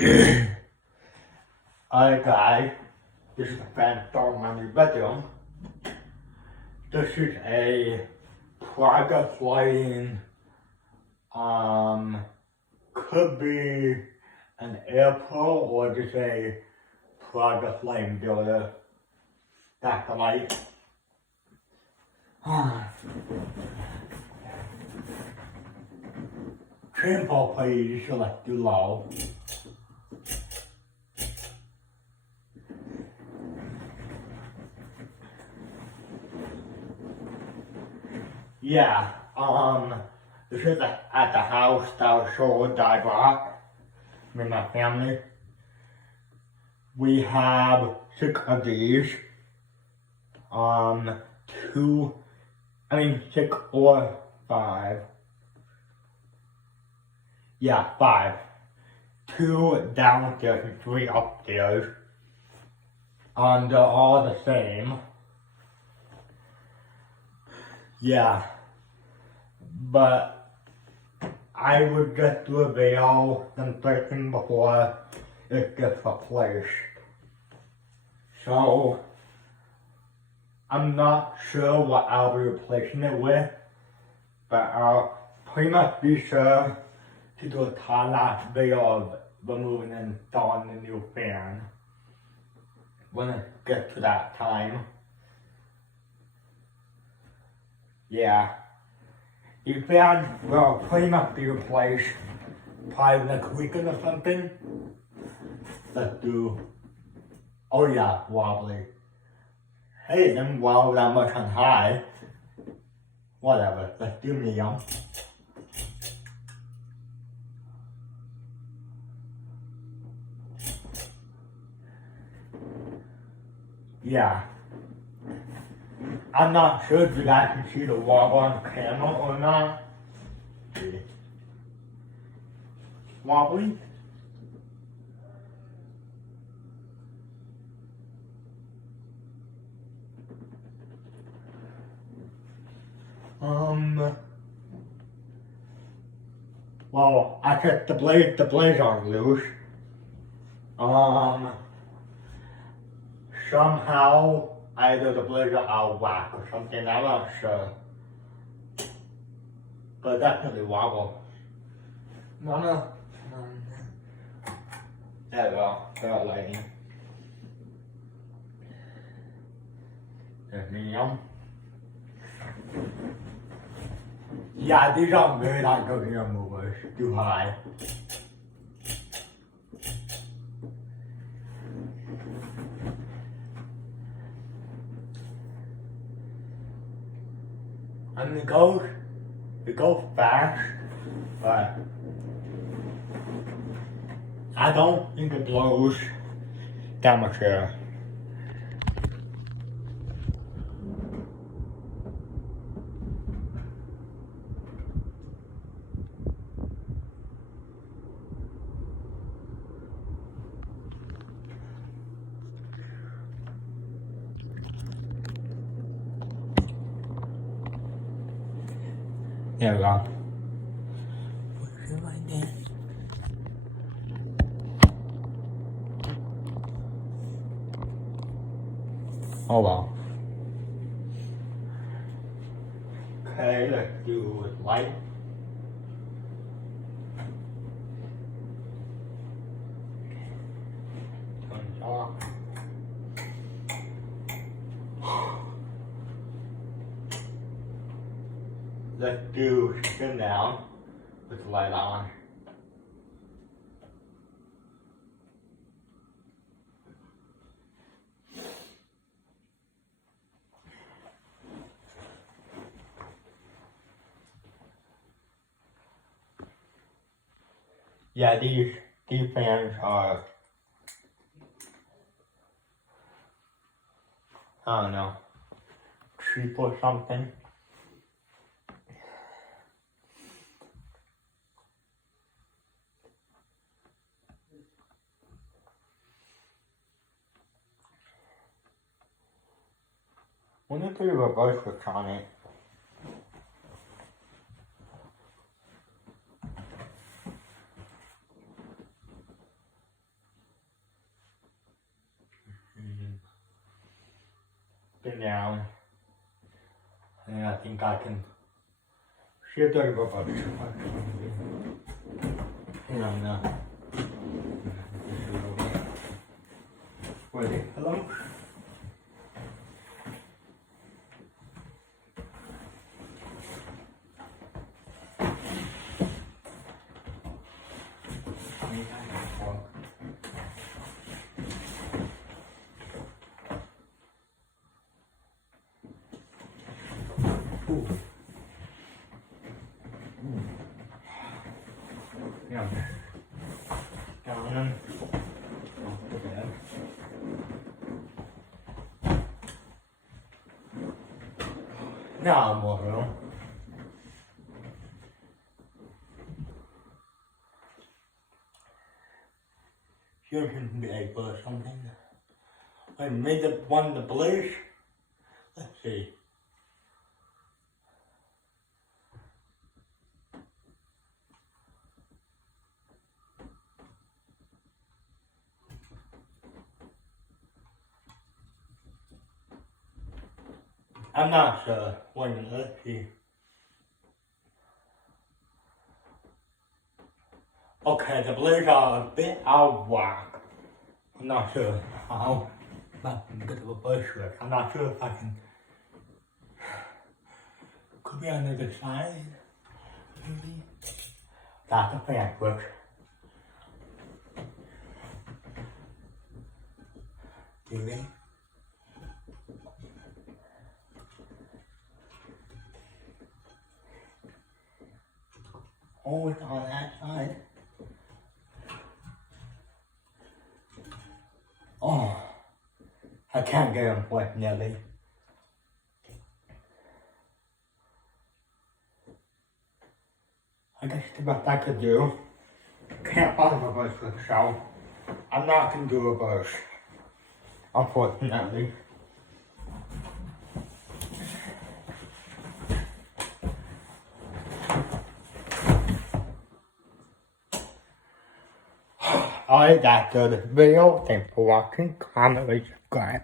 Alright guys, this is a fan from my new bedroom. This is a private lighting, could be an airport or just a private lighting builder. That's the light. Trimble please, select too low. Yeah, this is at the house that was sold that I bought with my family. We have 6 of these. 6 or 5. Yeah, 5. 2 downstairs and 3 upstairs. They're all the same. Yeah, but I would just do a video demonstration before it gets replaced. So, I'm not sure what I'll be replacing it with, but I'll pretty much be sure to do a time-lapse video of removing and installing the new fan when it gets to that time. Yeah, the fan will pretty much be replaced probably next weekend or something. Let's do, oh yeah, wobbly. Hey, it didn't wobble that much on high. Whatever, let's do medium. Yeah. I'm not sure if you guys can see the wobble on camera or not. Wobbly. Well, I checked the blades aren't loose. Somehow, either the blades are out of whack or something, I'm not sure. But definitely wobble. There we go, got lighting. There's medium. Yeah, these are really not good ear movers, too high. I mean, it goes fast, but I don't think it blows that much air. There we go. Push it like that. Oh well. Okay, let's do with light. Turn it off. Let's do spin down with the light on. Yeah, these fans are, I don't know, cheap or something. When you put a reverse switch on it, it down. And I think I can see if there's a bunch. And ready? Hello? Yeah. Down. Now I'm over. Here can be a or something. I made the one the bluish. Let's see. I'm not sure. Wait a minute, let's see. Okay, the blues are a bit out of whack. I'm not sure how good of a bush work. I'm not sure if I can. Could be on the other side. Maybe. That's a fair work. Do we? Oh, it's on that side. Oh, I can't get him wet nearly. I guess the best I could do. Can't find a bush with a show. I'm not gonna do a bush, unfortunately. Alright, that's the video. Thanks for watching. Comment, rate, subscribe.